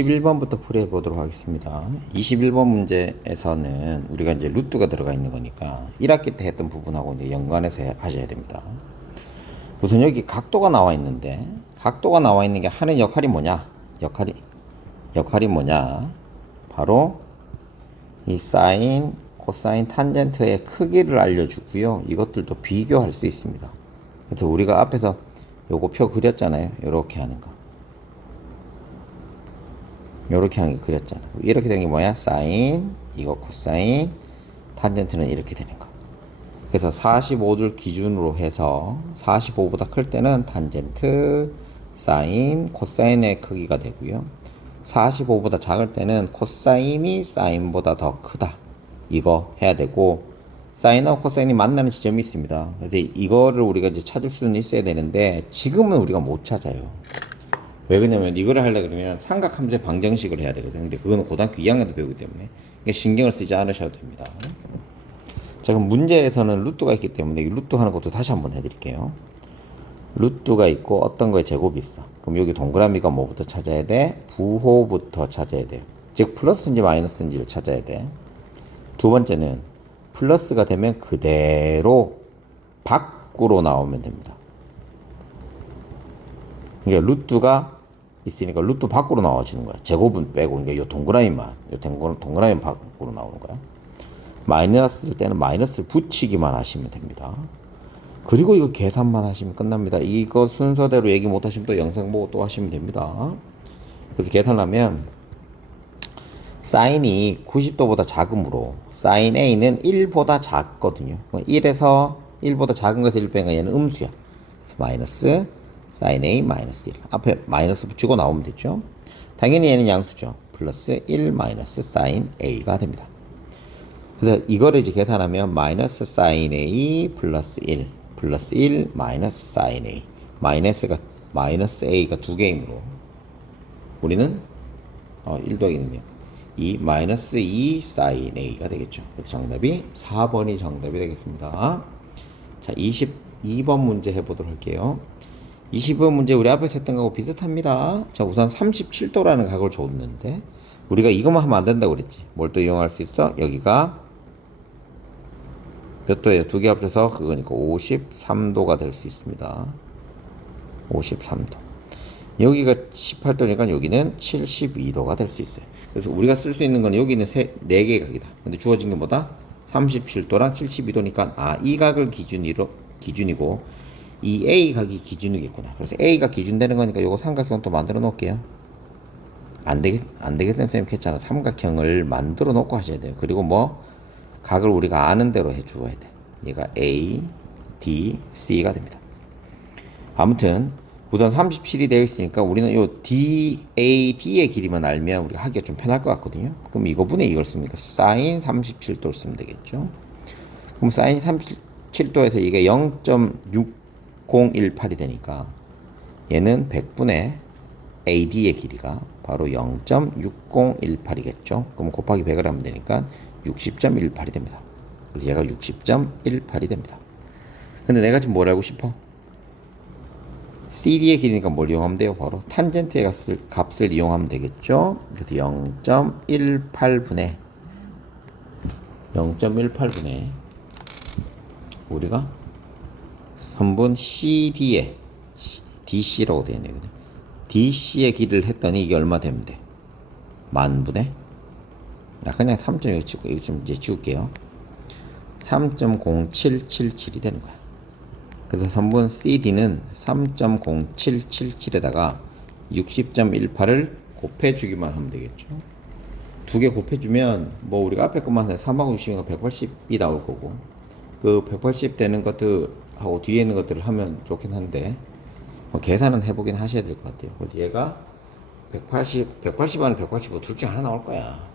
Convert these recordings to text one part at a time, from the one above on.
21번부터 풀이해 보도록 하겠습니다. 21번 문제에서는 우리가 이제 루트가 들어가 있는 거니까 1학기 때 했던 부분하고 이제 연관해서 하셔야 됩니다. 우선 여기 각도가 나와 있는데, 각도가 나와 있는 게 하는 역할이 뭐냐? 역할이 뭐냐? 바로 이 사인, 코사인, 탄젠트의 크기를 알려주고요. 이것들도 비교할 수 있습니다. 그래서 우리가 앞에서 요거 표 그렸잖아요. 요렇게 하는 거. 요렇게 하는 게 그렸잖아. 이렇게 되는 게 뭐야? 사인, 이거 코사인, 탄젠트는 이렇게 되는 거. 그래서 45를 기준으로 해서 45보다 클 때는 탄젠트, 사인, 코사인의 크기가 되고요. 45보다 작을 때는 코사인이 사인보다 더 크다. 이거 해야 되고, 사인하고 코사인이 만나는 지점이 있습니다. 그래서 이거를 우리가 이제 찾을 수는 있어야 되는데, 지금은 우리가 못 찾아요. 왜 그러냐면 이거를 하려 그러면 삼각함수의 방정식을 해야 되거든요. 근데 그거는 고등학교 2학년 때 배우기 때문에 신경을 쓰지 않으셔도 됩니다. 자, 그럼 문제에서는 루트가 있기 때문에 이 루트 하는 것도 다시 한번 해드릴게요. 루트가 있고 어떤 거에 제곱이 있어. 그럼 여기 동그라미가 뭐부터 찾아야 돼? 부호부터 찾아야 돼요. 즉 플러스인지 마이너스인지를 찾아야 돼. 두 번째는 플러스가 되면 그대로 밖으로 나오면 됩니다. 그러니까 루트가 있으니까 루트 밖으로 나와지는 거야. 제곱은 빼고, 그러니까 요 동그라미만 밖으로 나오는 거야. 마이너스일 때는 마이너스를 붙이기만 하시면 됩니다. 그리고 이거 계산만 하시면 끝납니다. 이거 순서대로 얘기 못 하시면 또 영상 보고 또 하시면 됩니다. 그래서 계산하면 사인이 90도보다 작으므로 사인 A는 1보다 작거든요. 1에서 1보다 작은 것을 1 빼니까 얘는 음수야. 그래서 마이너스 사인 A 마이너스 1. 앞에 마이너스 붙이고 나오면 되죠. 당연히 얘는 양수죠. 플러스 1 마이너스 사인 A가 됩니다. 그래서 이거를 이제 계산하면 마이너스 사인 A 플러스 1 마이너스 사인 A 마이너스 A가 두 개이므로 우리는 1 더하기 1이면 2 마이너스 2 사인 A가 되겠죠. 그래서 정답이 4번이 정답이 되겠습니다. 자, 22번 문제 해보도록 할게요. 20번 문제 우리 앞에서 했던 거하고 비슷합니다. 자, 우선 37도라는 각을 줬는데 우리가 이것만 하면 안 된다고 그랬지. 뭘 또 이용할 수 있어? 여기가 몇 도예요? 두 개 합쳐서 그거니까 53도가 될 수 있습니다. 53도. 여기가 18도니까 여기는 72도가 될 수 있어요. 그래서 우리가 쓸 수 있는 건 여기는 4개의 각이다. 근데 주어진 게 뭐다? 37도랑 72도니까 이 각을 기준이고 이 A 각이 기준이겠구나. 그래서 A가 기준되는 거니까 요거 삼각형 또 만들어 놓을게요. 안 되겠다는 선생님 했잖아. 삼각형을 만들어 놓고 하셔야 돼요. 그리고 뭐 각을 우리가 아는 대로 해 주어야 돼. 얘가 A, D, C가 됩니다. 아무튼 우선 37이 되어 있으니까 우리는 요 D, A, D의 길이만 알면 우리가 하기가 좀 편할 것 같거든요. 그럼 이거분의 이걸 씁니까? 사인 37도를 쓰면 되겠죠. 그럼 사인 37도에서 이게 0.6018이 되니까 얘는 100분의 AD의 길이가 바로 0.6018이겠죠. 그럼 곱하기 100을 하면 되니까 60.18이 됩니다. 그래서 얘가 60.18이 됩니다. 근데 내가 지금 뭘 알고 싶어? CD의 길이니까 뭘 이용하면 돼요? 바로 탄젠트의 값을 이용하면 되겠죠. 그래서 0.18분의 우리가 선분 CD의 DC라고 되어 있네요. DC의 길이를 했더니 이게 얼마 되면 돼? 만분의 그냥 3.6 찍고 이거 좀 이제 지울게요. 3.0777이 되는 거야. 그래서 선분 CD는 3.0777에다가 60.18을 곱해주기만 하면 되겠죠. 두 개 곱해주면 뭐 우리가 앞에 것만 해서 3하고 60이니까 180이 나올 거고 그 180 되는 것들하고 뒤에 있는 것들을 하면 좋긴 한데 뭐 계산은 해보긴 하셔야 될 것 같아요. 그래서 얘가 180 아니면 185 둘 중 하나 나올 거야.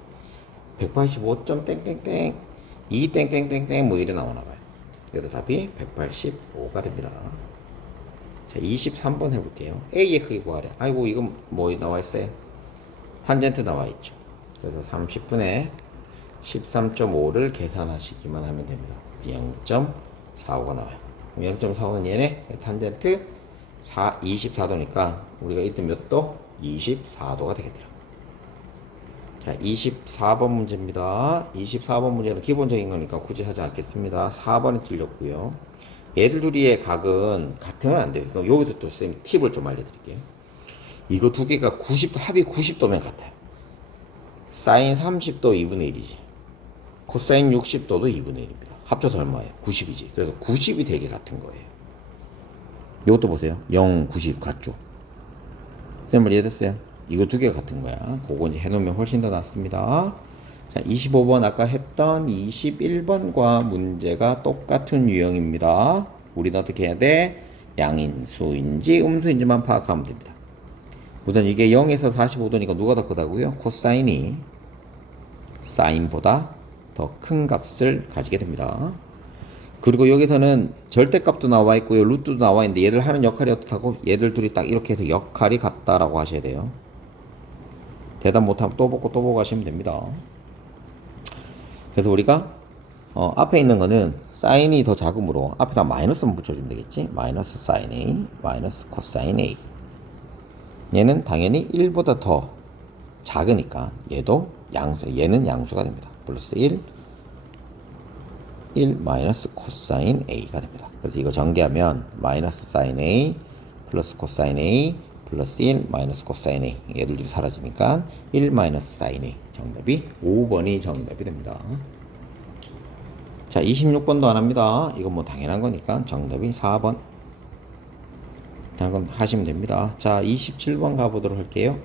185. 땡땡땡 2 땡땡땡땡 뭐 이래 나오나 봐요. 그래서 답이 185가 됩니다. 자, 23번 해볼게요. A의 크기 구하래. 아이고 이건 뭐 나와 있어요? 탄젠트 나와 있죠. 그래서 30분의 13.5를 계산하시기만 하면 됩니다. 0.45가 나와요. 0.45는 얘네 탄젠트 24도니까 우리가 이때 몇 도? 24도가 되겠더라. 자, 24번 문제입니다. 24번 문제는 기본적인 거니까 굳이 하지 않겠습니다. 4번이 틀렸고요. 얘들 둘이의 각은 같으면 안 돼요. 그럼 여기도 또 쌤이 팁을 좀 알려드릴게요. 이거 두 개가 90도, 합이 90도면 같아요. 사인 30도 2분의 1이지. 코사인 60도도 2분의 1입니다. 합쳐서 얼마예요? 90이지. 그래서 90이 되게 같은 거예요. 이것도 보세요. 0, 90 같죠? 쌤 이해됐어요? 이거 두 개가 같은 거야. 그거 이제 해놓으면 훨씬 더 낫습니다. 자, 25번 아까 했던 21번과 문제가 똑같은 유형입니다. 우리는 어떻게 해야 돼? 양인수인지 음수인지만 파악하면 됩니다. 우선 이게 0에서 45도니까 누가 더 크다고요? 코사인이 사인보다 더 큰 값을 가지게 됩니다. 그리고 여기서는 절대값도 나와 있고요. 루트도 나와 있는데 얘들 하는 역할이 어떻다고? 얘들 둘이 딱 이렇게 해서 역할이 같다라고 하셔야 돼요. 대답 못하면 또 보고 하시면 됩니다. 그래서 우리가 앞에 있는 거는 사인이 더 작으므로 앞에다 마이너스만 붙여주면 되겠지. 마이너스 사인 A, 마이너스 코사인 A. 얘는 당연히 1보다 더 작으니까 얘도 얘는 양수가 됩니다. 플러스 1 마이너스 코사인 A가 됩니다. 그래서 이거 전개하면 마이너스 사인 A 플러스 코사인 A 플러스 1 마이너스 코사인 A, 얘들이 사라지니까 1 마이너스 사인 A. 정답이 5번이 정답이 됩니다. 자, 26번도 안 합니다. 이건 뭐 당연한 거니까 정답이 4번. 자, 그럼 하시면 됩니다. 자, 27번 가보도록 할게요.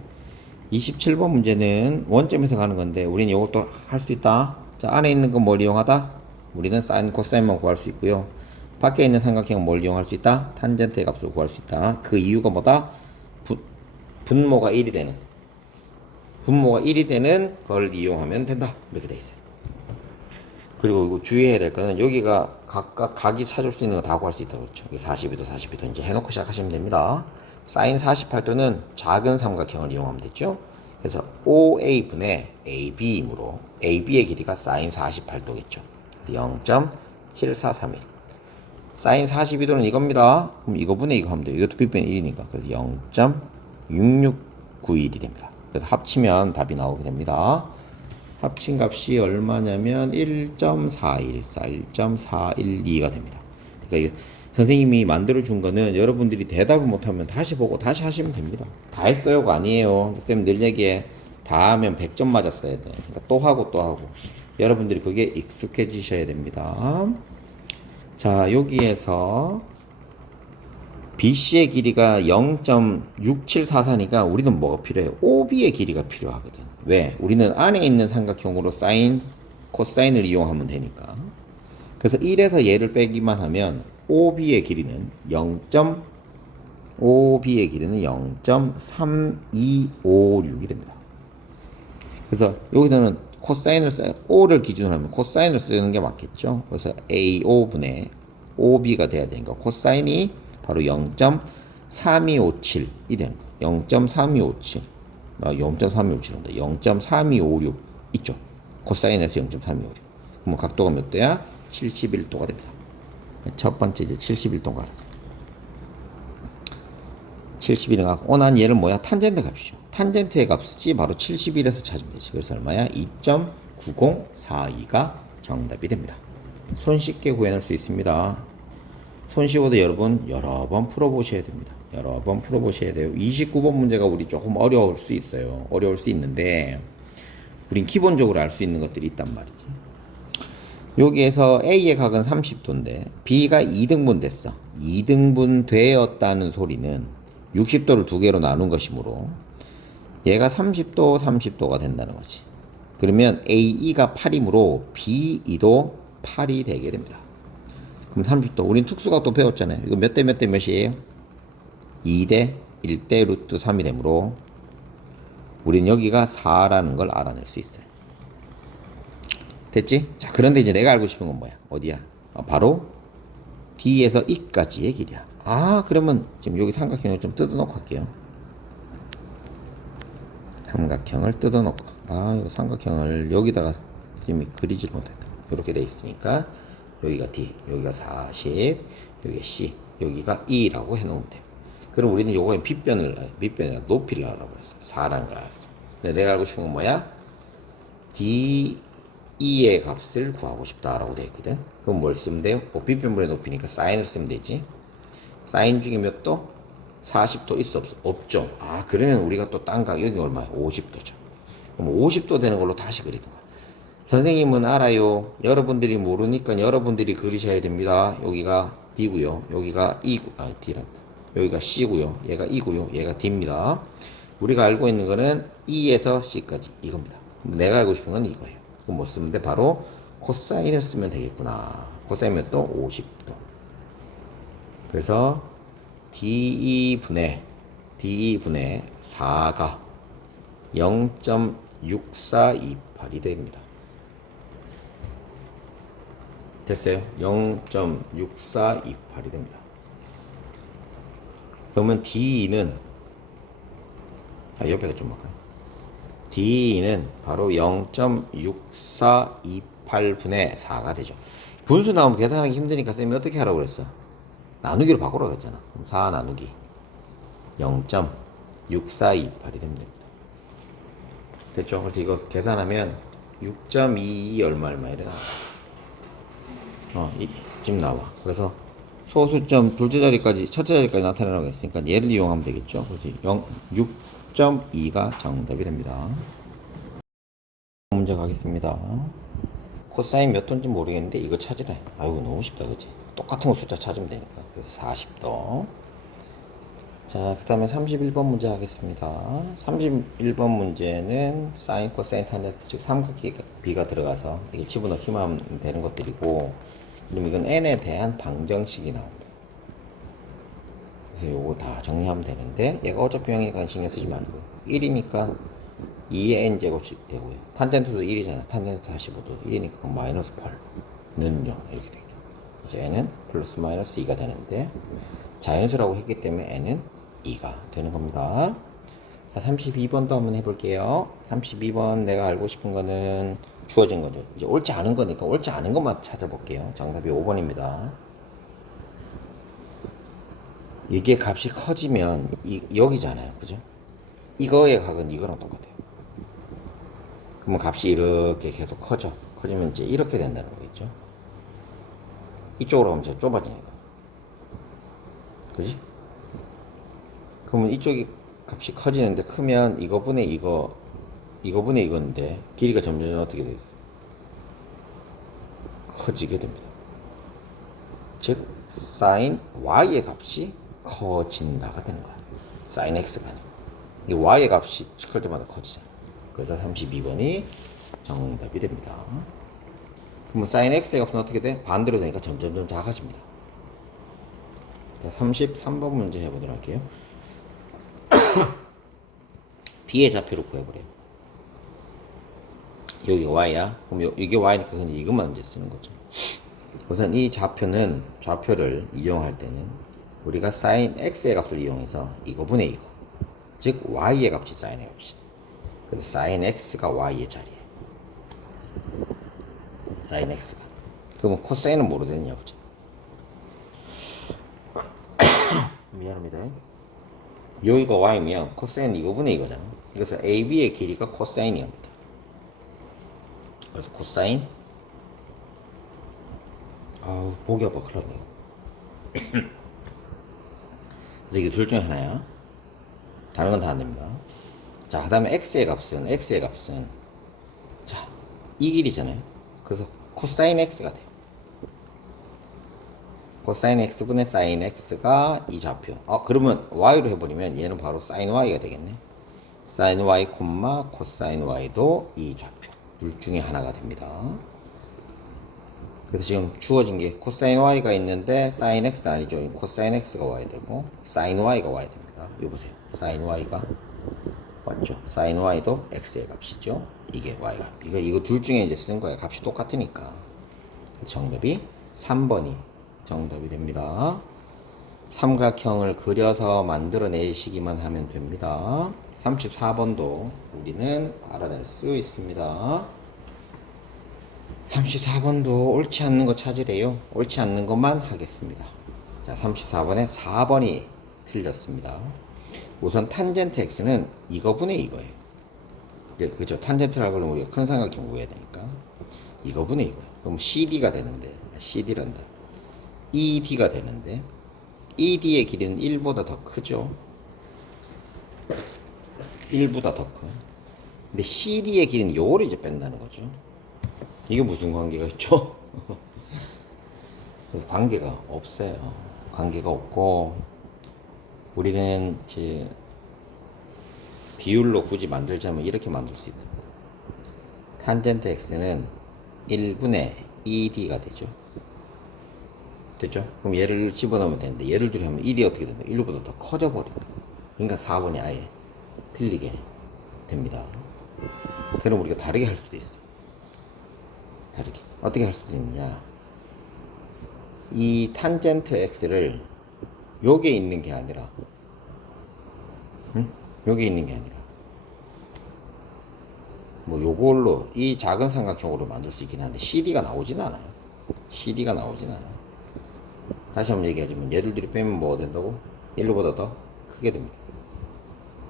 27번 문제는 원점에서 가는 건데 우리는 이것도 할 수 있다. 자, 안에 있는 건 뭘 이용하다? 우리는 사인 코사인만 구할 수 있고요. 밖에 있는 삼각형은 뭘 이용할 수 있다? 탄젠트의 값을 구할 수 있다. 그 이유가 뭐다? 분모가 1이 되는 걸 이용하면 된다. 이렇게 돼 있어요. 그리고 이거 주의해야 될 거는 여기가 각각 각이 찾을 수 있는 거 다 구할 수 있다고 그랬죠. 42도, 42도 이제 해놓고 시작하시면 됩니다. 사인 48도는 작은 삼각형을 이용하면 되죠. 그래서 OA분의 AB이므로 AB의 길이가 사인 48도겠죠. 그래서 0.7431. 사인 42도는 이겁니다. 그럼 이거분의 이거 하면 돼요. 이것도 빗변 1이니까. 그래서 0.6691이 됩니다. 그래서 합치면 답이 나오게 됩니다. 합친 값이 얼마냐면 1.414, 1.412가 됩니다. 그러니까 선생님이 만들어 준 거는 여러분들이 대답을 못하면 다시 보고 다시 하시면 됩니다. 다 했어요가 아니에요. 쌤 늘 얘기해. 다 하면 100점 맞았어야 돼. 그러니까 또 하고 또 하고. 여러분들이 그게 익숙해지셔야 됩니다. 자, 여기에서 BC의 길이가 0.6744니까 우리는 뭐가 필요해요? OB의 길이가 필요하거든. 왜? 우리는 안에 있는 삼각형으로 사인, 코사인을 이용하면 되니까. 그래서 1에서 얘를 빼기만 하면 OB의 길이는 0.3256이 됩니다. 그래서 여기서는 코사인을 O를 기준으로 하면 코사인을 쓰는 게 맞겠죠. 그래서 AO분의 OB가 돼야 되니까 코사인이 바로 0.3257이 되는 거예요. 0.3257. 0.3257인데 0.3256 있죠. 코사인에서 0.3256. 그럼 각도가 몇 도야? 71도가 됩니다. 첫 번째 이제 71도가 알았어. 71은 갖고 난 얘를 뭐야? 탄젠트 값이죠. 탄젠트의 값이 바로 71에서 찾으면 되지. 그래서 얼마야? 2.9042가 정답이 됩니다. 손쉽게 구해낼 수 있습니다. 손쉬워도 여러분 여러 번 풀어보셔야 됩니다. 여러 번 풀어보셔야 돼요. 29번 문제가 우리 조금 어려울 수 있어요. 어려울 수 있는데 우린 기본적으로 알 수 있는 것들이 있단 말이지. 여기에서 A의 각은 30도인데 B가 2등분 됐어. 2등분 되었다는 소리는 60도를 두 개로 나눈 것이므로 얘가 30도, 30도가 된다는 거지. 그러면 AE가 8이므로 BE도 8이 되게 됩니다. 그럼 30도. 우린 특수각도 배웠잖아요. 이거 몇 대 몇 대 몇이에요? 2대 1대 루트 3이 되므로 우린 여기가 4라는 걸 알아낼 수 있어요. 됐지? 자, 그런데 이제 내가 알고 싶은 건 뭐야? 어디야? 바로 D에서 E까지의 길이야. 그러면 지금 여기 삼각형을 좀 뜯어놓고 할게요. 삼각형을 뜯어놓고. 이거 삼각형을 여기다가 선생님이 그리질 못했다. 이렇게 돼 있으니까 여기가 D, 여기가 40, 여기가 C, 여기가 E라고 해놓으면 돼. 그럼 우리는 요거에 밑변이나 높이를 알아보고 했어. 4라는 걸 알았어. 근데 내가 알고 싶은 건 뭐야? DE의 값을 구하고 싶다라고 되어 있거든. 그럼 뭘 쓰면 돼요? 빗변분의 높이니까 사인을 쓰면 되지. 사인 중에 몇 도? 40도 있어 없어? 없죠. 아, 그러면 우리가 또 딴 가격이 얼마야? 50도죠. 그럼 50도 되는 걸로 다시 그리든가. 선생님은 알아요. 여러분들이 모르니까 여러분들이 그리셔야 됩니다. 여기가 B고요. 여기가 E고, D란다. 여기가 C고요. 얘가 E고요. 얘가 D입니다. 우리가 알고 있는 거는 E에서 C까지 이겁니다. 내가 알고 싶은 건 이거예요. 그럼 뭐 쓰면 돼? 바로 코사인을 쓰면 되겠구나. 코사인은 또 50도. 그래서 DE분의 4가 0.6428이 됩니다. 됐어요? 0.6428이 됩니다. 그러면 D는 옆에다 좀 볼까요? D는 바로 0.6428분의 4가 되죠. 분수 나오면 계산하기 힘드니까 쌤이 어떻게 하라고 그랬어? 나누기로 바꾸라고 했잖아. 그럼 4 나누기 0.6428이 됩니다. 됐죠? 그래서 이거 계산하면 6.22 얼마 이래 나와. 이쯤 나와. 그래서 소수점 둘째 자리까지 첫째 자리까지 나타내라고 했으니까 얘를 이용하면 되겠죠. 그래서 6.2가 정답이 됩니다. 문제 가겠습니다. 코사인 몇 도인지 모르겠는데 이거 찾으래. 아이고 너무 쉽다 그치? 똑같은 거 숫자 찾으면 되니까. 그래서 40도. 자, 그 다음에 31번 문제 하겠습니다. 31번 문제는 사인, 코사인, 탄젠트, 즉 삼각비가 들어가서 이게 집어넣기만 하면 되는 것들이고, 그럼 이건 n에 대한 방정식이 나옵니다. 그래서 요거 다 정리하면 되는데, 얘가 어차피 0이니까 신경 쓰지 말고 1이니까 2의 n제곱씩 되고요. 탄젠트도 1이잖아. 탄젠트 45도 1이니까 마이너스 8는 0 이렇게 되죠. 그래서 n은 플러스 마이너스 2가 되는데, 자연수라고 했기 때문에 n은 2가 되는 겁니다. 자, 32번도 한번 해볼게요. 32번 내가 알고 싶은 거는 주어진 거죠. 이제 옳지 않은 거니까 옳지 않은 것만 찾아볼게요. 정답이 5번입니다. 이게 값이 커지면 여기잖아요. 그죠? 이거의 값은 이거랑 똑같아요. 그러면 값이 이렇게 계속 커지면 이제 이렇게 된다는 거겠죠. 이쪽으로 가면 이제 좁아지니까. 그지? 그러면 이쪽이 값이 커지는데 크면 이거분의 이거분의 이건데 길이가 점점 어떻게 되어 있어요? 커지게 됩니다. 즉 sin y의 값이 커진다가 되는 거야. sin x가 아니고 이 y의 값이 클 때마다 커지잖아. 그래서 32번이 정답이 됩니다. 그러면 sin x의 값은 어떻게 돼? 반대로 되니까 점점 작아집니다. 자, 33번 문제 해보도록 할게요. B의 좌표를 구해보래요. 여기가 Y야. 그럼 이게 Y니까 그냥 이것만 이제 쓰는 거죠. 우선 이 좌표를 이용할 때는 우리가 sin X의 값을 이용해서 이거분의 이거. 즉, Y의 값이 sin의 값이. 그래서 sin X가 Y의 자리에. sin X가. 그러면 코사인은 뭐로 되느냐 보자. 미안합니다. 여기가 y면 코사인 이거분의 이거잖아. 그래서 AB의 길이가 코사인이옵니다. 그래서 코사인 보기 아파 큰일 났네요. 그래서 이게 둘 중에 하나야. 다른 건 다 안 됩니다. 자, 그 다음에 x의 값은 자, 이 길이잖아요. 그래서 코사인 x가 돼요. 코사인 x분의 사인 x가 이 좌표. 그러면 y로 해버리면 얘는 바로 사인 y가 되겠네. 사인 y, 코사인 y도 이 좌표. 둘 중에 하나가 됩니다. 그래서 지금 주어진 게 코사인 y가 있는데 사인 x 아니죠. 코사인 x가 와야 되고 사인 y가 와야 됩니다. 이거 보세요. 사인 y가 왔죠. 사인 y도 x의 값이죠. 이게 y가. 이거 둘 중에 이제 쓴 거예요. 값이 똑같으니까. 정답이 3번이 정답이 됩니다. 삼각형을 그려서 만들어내시기만 하면 됩니다. 34번도 우리는 알아낼 수 있습니다. 34번도 옳지 않는 거 찾으래요. 옳지 않는 것만 하겠습니다. 자, 34번에 4번이 틀렸습니다. 우선 탄젠트 x는 이거분의 이거예요. 네, 그죠. 탄젠트를 하려면 우리가 큰 삼각형 구해야 되니까. 이거분의 이거. 그럼 CD가 되는데, CD란다. ED가 되는데, ED의 길이는 1보다 더 크죠. 1보다 더 커. 근데 CD의 길이는 요거를 이제 뺀다는 거죠. 이게 무슨 관계가 있죠? 그래서 관계가 없어요. 관계가 없고, 우리는 이제 비율로 굳이 만들자면 이렇게 만들 수 있다. 탄젠트 x는 1분의 ED가 되죠. 됐죠? 그럼 얘를 집어넣으면 되는데 얘를 둘이 하면 1이 어떻게 된다? 1보다 더 커져 버린다. 그러니까 4번이 아예 틀리게 됩니다. 그럼 우리가 다르게 할 수도 있어. 다르게. 어떻게 할 수도 있느냐? 이 탄젠트 x를 여기에 있는 게 아니라, 응? 여기에 있는 게 아니라, 뭐 요걸로 이 작은 삼각형으로 만들 수 있긴 한데 CD가 나오진 않아요. CD가 나오진 않아요. 다시 한번 얘기하자면 얘를 둘이 빼면 뭐가 된다고? 1보다 더 크게 됩니다.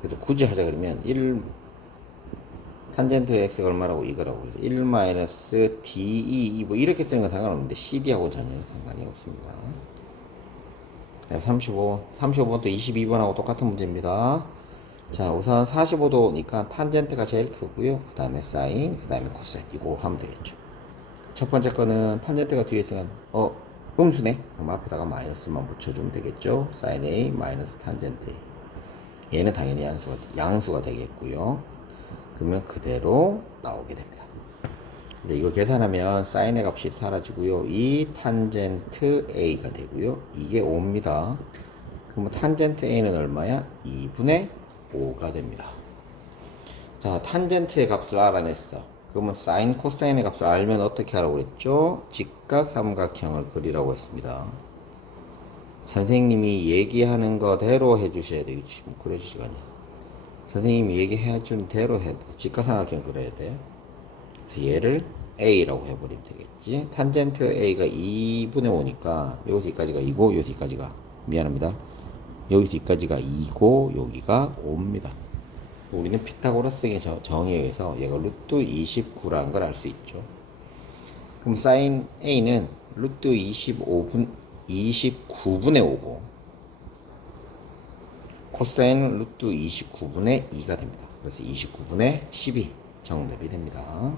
그래서 굳이 하자 그러면 1 탄젠트 x가 얼마라고? 이거라고. 그래서 1 마이너스 DE 뭐 이렇게 쓰는 건 상관없는데 CD하고는 전혀 상관이 없습니다. 35번 또 22번하고 똑같은 문제입니다. 자, 우선 45도니까 탄젠트가 제일 크고요. 그 다음에 사인, 그 다음에 코사인. 이거 하면 되겠죠. 첫 번째 거는 탄젠트가 뒤에 있으면 음수네. 그럼 앞에다가 마이너스만 붙여주면 되겠죠. 사인 A 마이너스 탄젠트 A. 얘는 당연히 양수가 되겠고요. 그러면 그대로 나오게 됩니다. 근데 이거 계산하면 사인의 값이 사라지고요. 이 탄젠트 A가 되고요. 이게 5입니다. 그러면 탄젠트 A는 얼마야? 2분의 5가 됩니다. 자, 탄젠트의 값을 알아냈어. 그러면 사인, 코사인의 값을 알면 어떻게 하라고 그랬죠? 직각 삼각형을 그리라고 했습니다. 선생님이 얘기하는 거대로 해주셔야 되겠지. 뭐 그럴 시간이. 선생님이 얘기해 준 대로 해야 돼. 직각삼각형 그려야 돼. 그래서 얘를 A라고 해버리면 되겠지. 탄젠트 A가 2분의 5니까 여기서 여기까지가 2고 여기서 여기까지가 미안합니다. 여기서 여기까지가 2고 여기가 5입니다. 우리는 피타고라스의 정의에 의해서 얘가 루트 29라는 걸 알 수 있죠. 그럼 사인 A는 루트 29분의 5고 코사인은 루트 29분의 2가 됩니다. 그래서 29분의 12 정답이 됩니다.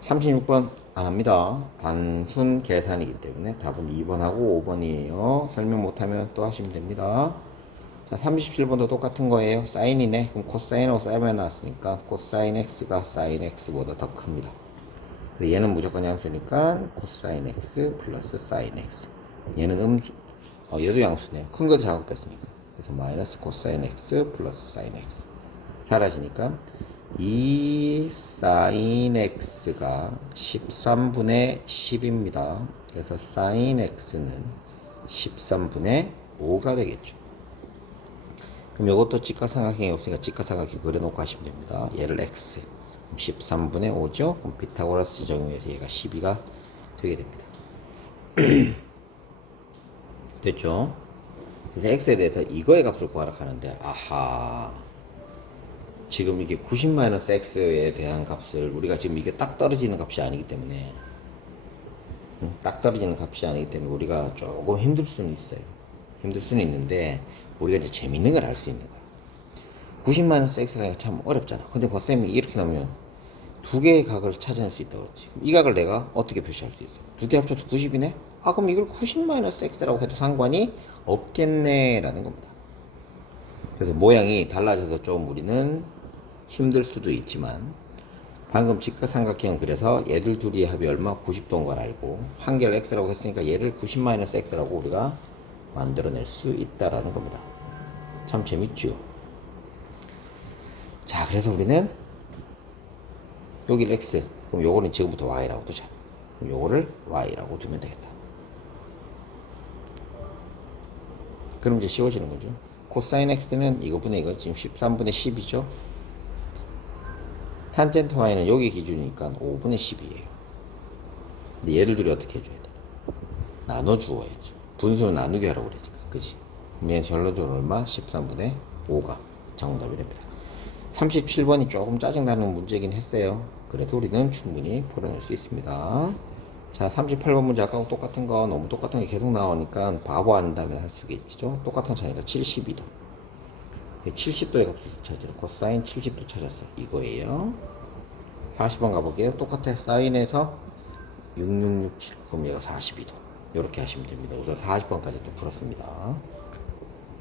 36번 안 합니다. 단순 계산이기 때문에 답은 2번하고 5번이에요. 설명 못하면 또 하시면 됩니다. 자, 37번도 똑같은 거예요. 사인이네. 그럼 코사인하고 사인만 나왔으니까 코사인 x가 사인 x보다 더 큽니다. 그래서 얘는 무조건 양수니까 코사인 x 플러스 사인 x. 얘는 음수. 얘도 양수네요. 큰 거 작은 거 뺐으니까. 그래서 마이너스 코사인 x 플러스 사인 x. 사라지니까 2 사인 x가 13분의 10입니다. 그래서 사인 x는 13분의 5가 되겠죠. 그럼 이것도 직각삼각형이 없으니까 직각삼각형 그려놓고 하시면 됩니다. 얘를 x 13분의 5죠. 그럼 피타고라스 정의에서 얘가 12가 되게 됩니다. 됐죠? 그래서 x에 대해서 이거의 값을 구하라 하는데 아하, 지금 이게 90-x에 대한 값을 우리가 지금 이게 딱 떨어지는 값이 아니기 때문에 딱 떨어지는 값이 아니기 때문에 우리가 조금 힘들 수는 있어요. 힘들 수는 있는데 우리가 이제 재밌는 걸 알 수 있는 거야. 90-x가 참 어렵잖아. 근데 버쌤이 이렇게 나오면 두 개의 각을 찾아낼 수 있다고 그러지. 이 각을 내가 어떻게 표시할 수 있어? 두 개 합쳐서 90이네? 아, 그럼 이걸 90-x라고 해도 상관이 없겠네 라는 겁니다. 그래서 모양이 달라져서 좀 우리는 힘들 수도 있지만 방금 직각삼각형 그래서 얘들 둘이 합이 얼마? 90도인 걸 알고 한 개를 x라고 했으니까 얘를 90-x라고 우리가 만들어낼 수 있다라는 겁니다. 참 재밌죠? 자, 그래서 우리는 여기를 x, 그럼 요거는 지금부터 y라고 두자. 그럼 요거를 y라고 두면 되겠다. 그럼 이제 쉬워지는 거죠. 코사인 x는 이거분의 이거 지금 13분의 10이죠. 탄젠트 y는 여기 기준이니까 5분의 10이에요. 근데 얘를 둘이 어떻게 해줘야 돼? 나눠주어야지. 분수는 나누기 하라고 그랬지. 그지? 그럼 얘 결론적으로 얼마? 13분의 5가 정답이 됩니다. 37번이 조금 짜증나는 문제긴 했어요. 그래도 우리는 충분히 풀어낼 수 있습니다. 자, 38번 문제 아까하고 똑같은 거, 너무 똑같은 게 계속 나오니까 바보 한 다음에 할 수 있겠죠. 똑같은 거 차니까 72도. 70도의 값을 찾으라. 코사인 70도 찾았어. 이거예요. 40번 가볼게요. 똑같아. 사인에서 6667. 그럼 얘가 42도. 이렇게 하시면 됩니다. 우선 40번까지 또 풀었습니다.